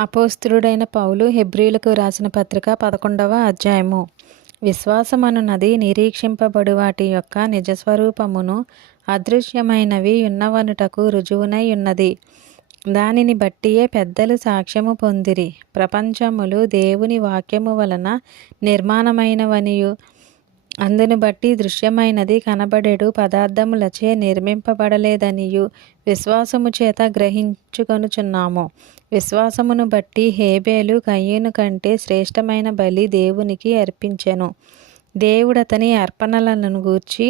అపోస్తలుడైన పౌలు హెబ్రీయులకు రాసిన పత్రిక 11వ అధ్యాయము. విశ్వాసమనున్నది నిరీక్షింపబడు వాటి యొక్క నిజస్వరూపమును, అదృశ్యమైనవి ఉన్నవనుటకు రుజువునై ఉన్నది. దానిని బట్టియే పెద్దలు సాక్ష్యము పొందిరి. ప్రపంచములు దేవుని వాక్యము వలన నిర్మాణమైనవనియు, అందును బట్టి దృశ్యమైనది కనబడెడు పదార్థములచే నిర్మింపబడలేదనియు విశ్వాసము చేత గ్రహించుకొనుచున్నాము. విశ్వాసమును బట్టి హేబేలు కయీను కంటే శ్రేష్టమైన బలి దేవునికి అర్పించెను. దేవుడతని అర్పణలను గూర్చి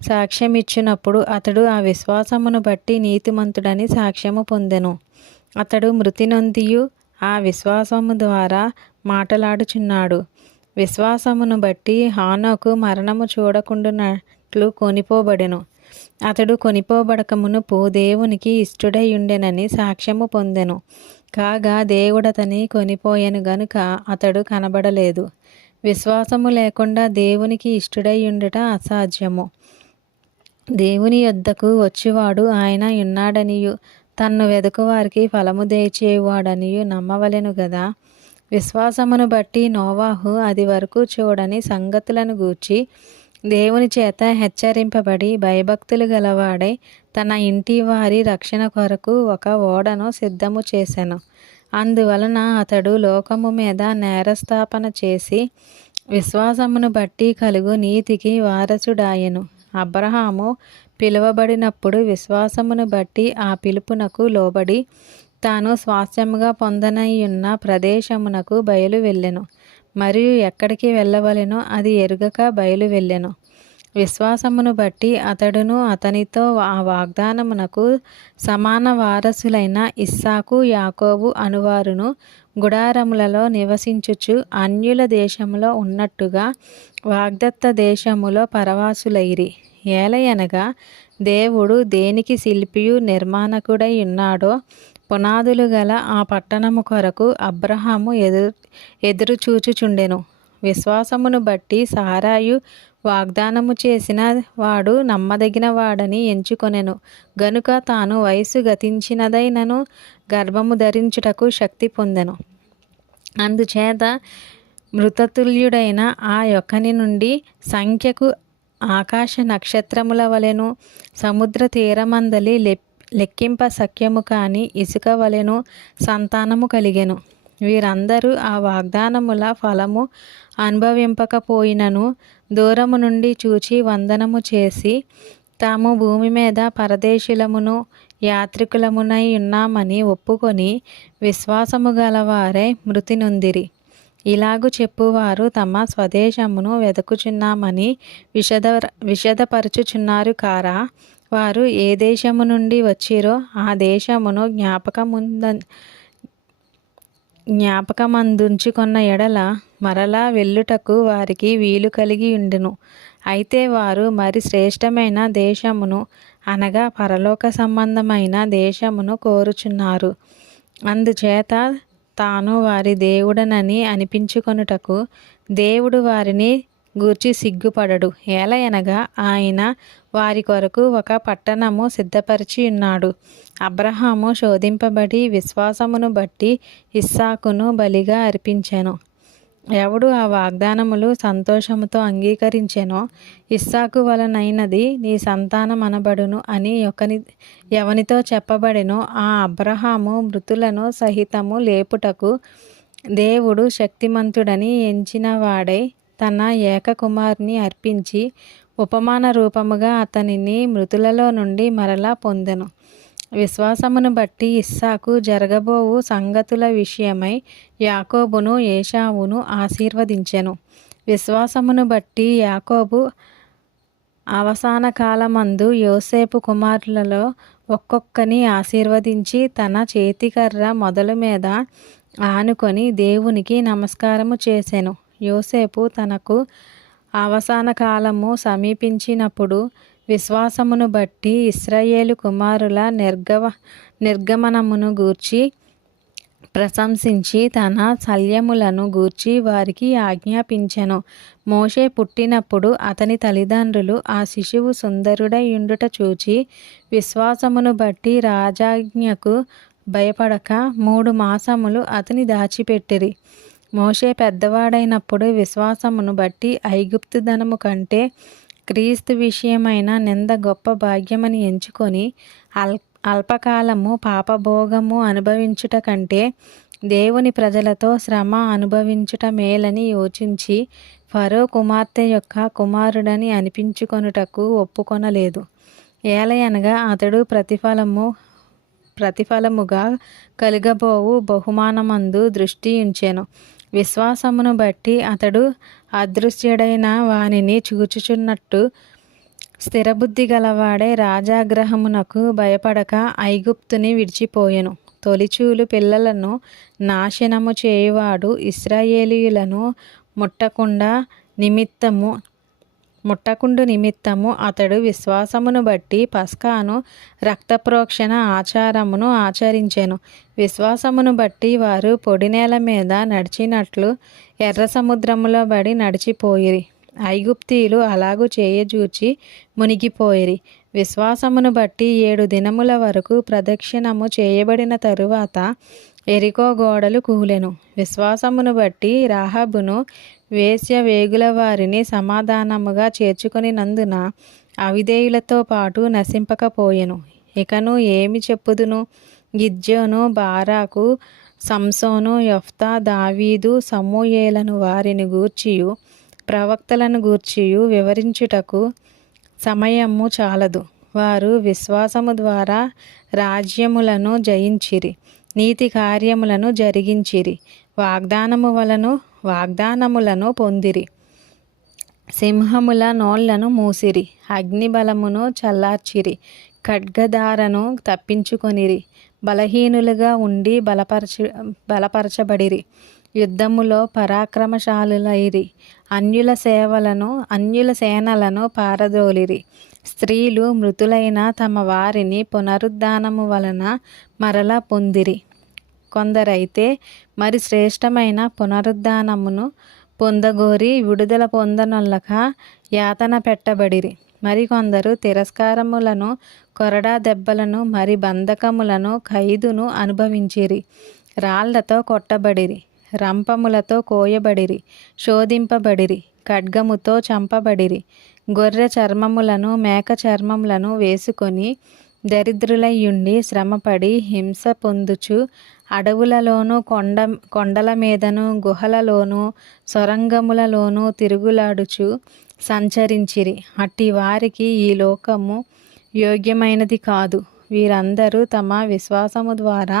సాక్ష్యమిచ్చినప్పుడు అతడు ఆ విశ్వాసమును బట్టి నీతిమంతుడని సాక్ష్యము పొందెను. అతడు మృతి నొందియు ఆ విశ్వాసము ద్వారా మాటలాడుచున్నాడు. విశ్వాసమును బట్టి హానోకు మరణము చూడకుండునట్లు కొనిపోబడెను. అతడు కొనిపోబడక మునుపు దేవునికి ఇష్టుడై ఉండెనని సాక్ష్యము పొందెను. కాగా దేవుడతని కొనిపోయెను గనుక అతడు కనబడలేదు. విశ్వాసము లేకుండా దేవునికి ఇష్టుడై ఉండుట అసాధ్యము. దేవుని యొద్దకు వచ్చువాడు ఆయన ఉన్నాడనియు, తన్ను వెదకువారికి ఫలము దయచేయువాడనియు నమ్మవలెను గదా. విశ్వాసమును బట్టి నోవాహు అది వరకు చూడని సంగతులను గూర్చి దేవుని చేత హెచ్చరింపబడి భయభక్తులు గలవాడై తన ఇంటి వారి రక్షణ కొరకు ఒక ఓడను సిద్ధము చేసెను. అందువలన అతడు లోకము మీద నేరస్థాపన చేసి విశ్వాసమును బట్టి కలుగు నీతికి వారసుడాయెను. అబ్రహాము పిలువబడినప్పుడు విశ్వాసమును బట్టి ఆ పిలుపునకు లోబడి తాను స్వాస్థ్యముగా పొందనయ్యున్న ప్రదేశమునకు బయలు వెళ్ళెను. మరియు ఎక్కడికి వెళ్ళవలెనో అది ఎరుగక బయలు వెళ్ళెను. విశ్వాసమును బట్టి అతడును అతనితో ఆ వాగ్దానమునకు సమాన వారసులైన ఇస్సాకు, యాకోబు అనువారును గుడారములలో నివసించుచు అన్యుల దేశములో ఉన్నట్టుగా వాగ్దత్త దేశములో పరవాసులైరి. ఏలయనగా దేవుడు దేనికి శిల్పియు నిర్మాణకుడై ఉన్నాడో పునాదులు గల ఆ పట్టణము కొరకు అబ్రహాము ఎదురుచూచుచుండెను. విశ్వాసమును బట్టి సారాయు వాగ్దానము చేసిన వాడు నమ్మదగిన వాడని ఎంచుకొనెను గనుక తాను వయసు గతించినదైనను గర్భము ధరించుటకు శక్తి పొందెను. అందుచేత మృతతుల్యుడైన ఆ యొక్కని నుండి సంఖ్యకు ఆకాశ నక్షత్రముల వలెను, సముద్ర తీరమందలి లెక్కింప సఖ్యము కాని ఇసుక వలెను సంతానము కలిగెను. వీరందరూ ఆ వాగ్దానముల ఫలము అనుభవింపకపోయినను దూరము నుండి చూచి వందనము చేసి తాము భూమి మీద పరదేశులమును యాత్రికులమునై ఉన్నామని ఒప్పుకొని విశ్వాసము గలవారై మృతి నొందిరి. ఇలాగు చెప్పువారు తమ స్వదేశమును వెదకుచున్నామని విషదపరచుచున్నారు కారా. వారు ఏ దేశము నుండి వచ్చిరో ఆ దేశమును జ్ఞాపకమందుంచుకొన్న ఎడల మరలా వెళ్ళుటకు వారికి వీలు కలిగి ఉండును. అయితే వారు మరి శ్రేష్టమైన దేశమును అనగా పరలోక సంబంధమైన దేశమును కోరుచున్నారు. అందుచేత తాను వారి దేవుడనని అనిపించుకొనుటకు దేవుడు వారిని గూర్చి సిగ్గుపడడు. ఏలయనగా ఆయన వారి కొరకు ఒక పట్టణము సిద్ధపరిచి ఉన్నాడు. అబ్రహాము శోధింపబడి విశ్వాసమును బట్టి ఇస్సాకును బలిగా అర్పించెను. ఎవడు ఆ వాగ్దానములు సంతోషముతో అంగీకరించెనో ఇస్సాకు వలనైనది నీ సంతానమనబడును అని ఎవనితో చెప్పబడెనో ఆ అబ్రహాము మృతులను సహితము లేపుటకు దేవుడు శక్తిమంతుడని ఎంచినవాడై తన ఏక కుమారుని అర్పించి ఉపమాన రూపముగా అతనిని మృతులలో నుండి మరలా పొందెను. విశ్వాసమును బట్టి ఇస్సాకు జరగబోవు సంగతుల విషయమై యాకోబును ఏశావును ఆశీర్వదించెను. విశ్వాసమును బట్టి యాకోబు అవసాన కాలమందు యోసేపు కుమారులలో ఒక్కొక్కని ఆశీర్వదించి తన చేతికర్ర మొదలు మీద ఆనుకొని దేవునికి నమస్కారము చేసెను. యోసేపు తనకు అవసాన కాలము సమీపించినప్పుడు విశ్వాసమును బట్టి ఇశ్రాయేలు కుమారుల నిర్గమనమును గూర్చి ప్రశంసించి తన శల్యములను గూర్చి వారికి ఆజ్ఞాపించెను. మోషే పుట్టినప్పుడు అతని తల్లిదండ్రులు ఆ శిశువు సుందరుడై ఉండుట చూచి విశ్వాసమును బట్టి రాజాజ్ఞకు భయపడక 3 మాసములు అతని దాచిపెట్టిరి. మోషే పెద్దవాడైనప్పుడు విశ్వాసమును బట్టి ఐగుప్తు ధనము కంటే క్రీస్తు విషయమైన నింద గొప్ప భాగ్యమని ఎంచుకొని అల్పకాలము పాపభోగము అనుభవించుట కంటే దేవుని ప్రజలతో శ్రమ అనుభవించుట మేలని యోచించి ఫరో కుమార్తె యొక్క కుమారుడని అనిపించుకొనుటకు ఒప్పుకొనలేదు. ఏలయనగా అతడు ప్రతిఫలముగా కలుగబోవు బహుమానమందు దృష్టి ఉంచెను. విశ్వాసమును బట్టి అతడు అదృశ్యుడైన వానిని చూచుచున్నట్టు స్థిరబుద్ధి గలవాడే రాజాగ్రహమునకు భయపడక ఐగుప్తుని విడిచిపోయెను. తొలిచూలు పిల్లలను నాశనము చేయువాడు ఇశ్రాయేలీయులను ముట్టకుండు నిమిత్తము అతడు విశ్వాసమును బట్టి పస్కాను రక్తప్రోక్షణ ఆచారమును ఆచరించెను. విశ్వాసమును బట్టి వారు పొడినేల మీద నడిచినట్లు ఎర్ర సముద్రములో బడి నడిచిపోయిరి. ఐగుప్తీయులు అలాగు చేయజూచి మునిగిపోయిరి. విశ్వాసమును బట్టి 7 దినముల వరకు ప్రదక్షిణము చేయబడిన తరువాత ఎరికో గోడలు కూలెను. విశ్వాసమును బట్టి రాహాబును వేశ్య వేగుల వారిని సమాధానముగా చేర్చుకొనినందున అవిధేయులతో పాటు నశింపకపోయెను. ఇకను ఏమి చెప్పుదును? గిద్యోను, బారాకు, సంసోను, యెఫ్తా, దావీదు, సమూయేలను వారిని గూర్చియు ప్రవక్తలను గూర్చియు వివరించుటకు సమయము చాలదు. వారు విశ్వాసము ద్వారా రాజ్యములను జయించిరి, నీతి కార్యములను జరిగించిరి, వాగ్దానములను పొందిరి, సింహముల నోళ్లను మూసిరి, అగ్నిబలమును చల్లార్చిరి, ఖడ్గధారను తప్పించుకొనిరి, బలహీనులుగా ఉండి బలపరచబడిరి, యుద్ధములో పరాక్రమశాలులైరి, అన్యుల సేనలను పారదోలిరి. స్త్రీలు మృతులైన తమ వారిని పునరుద్ధానము వలన మరలా పొందిరి. కొందరైతే మరి శ్రేష్టమైన పునరుద్ధానమును పొందగోరి విడుదల పొందనొల్లక యాతన పెట్టబడిరి. మరికొందరు తిరస్కారములను, కొరడా దెబ్బలను, మరి బంధకములను, ఖైదును అనుభవించిరి. రాళ్లతో కొట్టబడిరి, రంపములతో కోయబడిరి, శోధింపబడిరి, ఖడ్గముతో చంపబడిరి. గొర్రె చర్మములను, మేక చర్మములను వేసుకొని దరిద్రులయ్యుండి శ్రమపడి హింస పొందుచు అడవులలోను, కొండల మీదను, గుహలలోను, సొరంగములలోను తిరుగులాడుచు సంచరించిరి. అట్టి వారికి ఈ లోకము యోగ్యమైనది కాదు. వీరందరూ తమ విశ్వాసము ద్వారా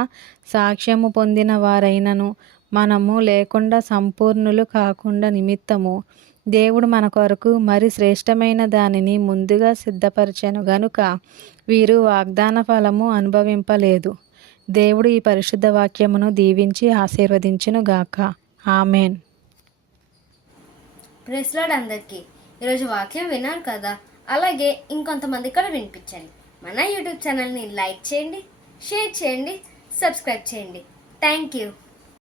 సాక్ష్యము పొందిన వారైనను మనము లేకుండా సంపూర్ణులు కాకుండా నిమిత్తము దేవుడు మన కొరకు మరి శ్రేష్టమైన దానిని ముందుగా సిద్ధపరచెను గనుక వీరు వాగ్దాన ఫలము అనుభవింపలేదు. దేవుడు ఈ పరిశుద్ధ వాక్యమును దీవించి ఆశీర్వదించును గాక. ఆమెన్. ప్రైజ్ లార్డ్ అందరికీ. ఈరోజు వాక్యం విన్నారు కదా, అలాగే ఇంకొంతమంది కూడా వినిపించండి. మన యూట్యూబ్ ఛానల్ని లైక్ చేయండి, షేర్ చేయండి, సబ్స్క్రైబ్ చేయండి. Thank you.